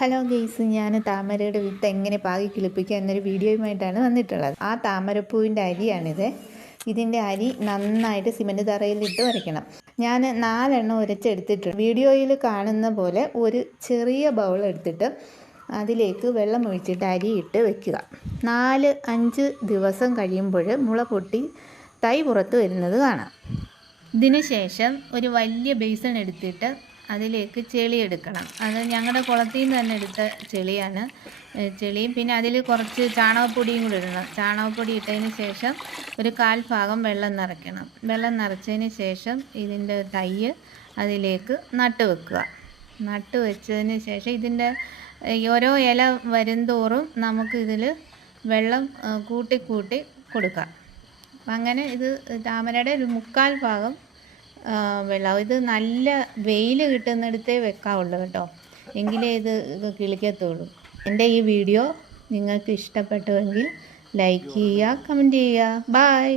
Hello guys, ഞാൻ താമരയുടെ വിത്ത് എങ്ങനെ പാകി കിളിപ്പിക്കുക എന്നൊരു വീഡിയോയുമായിട്ടാണ് വന്നിട്ടുള്ളത്. ആ താമരപ്പൂവിൻ്റെ അരിയാണിത്. ഇതിൻ്റെ അരി നന്നായിട്ട് സിമൻറ്റ് തറയിലിട്ട് ഉരയ്ക്കണം. ഞാൻ 4 എണ്ണം ഉരച്ചെടുത്തിട്ടുണ്ട്. വീഡിയോയിൽ കാണുന്ന പോലെ ഒരു ചെറിയ ബൗൾ എടുത്തിട്ട് അതിലേക്ക് വെള്ളം ഒഴിച്ചിട്ട് അരിയിട്ട് വെക്കുക. 4-5 ദിവസം കഴിയുമ്പോൾ മുള പൊട്ടി തൈ പുറത്ത് വരുന്നത് കാണാം. ഇതിന് ശേഷം ഒരു വലിയ ബേസൺ എടുത്തിട്ട് അതിലേക്ക് ചെളി എടുക്കണം. അത് ഞങ്ങളുടെ കുളത്തിൽ നിന്ന് തന്നെ എടുത്ത ചെളിയാണ്. ചെളിയും പിന്നെ അതിൽ കുറച്ച് ചാണകപ്പൊടിയും കൂടി ഇടണം. ചാണകപ്പൊടി ഇട്ടതിന് ശേഷം ഒരു 1/4 ഭാഗം വെള്ളം നിറയ്ക്കണം. വെള്ളം നിറച്ചതിന് ശേഷം ഇതിൻ്റെ തൈ അതിലേക്ക് നട്ട് വെക്കുക. നട്ട് വെച്ചതിന് ശേഷം ഇതിൻ്റെ ഓരോ ഇല വരുംതോറും നമുക്ക് ഇതിൽ വെള്ളം കൂട്ടി കൊടുക്കാം. അങ്ങനെ ഇത് താമരയുടെ ഒരു 1/4 ഭാഗം വെള്ളം. ഇത് നല്ല വെയിൽ കിട്ടുന്നിടത്തേ വെക്കാവുള്ളൂ കേട്ടോ, എങ്കിലേ ഇത് കിളിക്കത്തുള്ളൂ. എൻ്റെ ഈ വീഡിയോ നിങ്ങൾക്ക് ഇഷ്ടപ്പെട്ടുവെങ്കിൽ ലൈക്ക് ചെയ്യുക, കമൻറ്റ് ചെയ്യുക. ബൈ.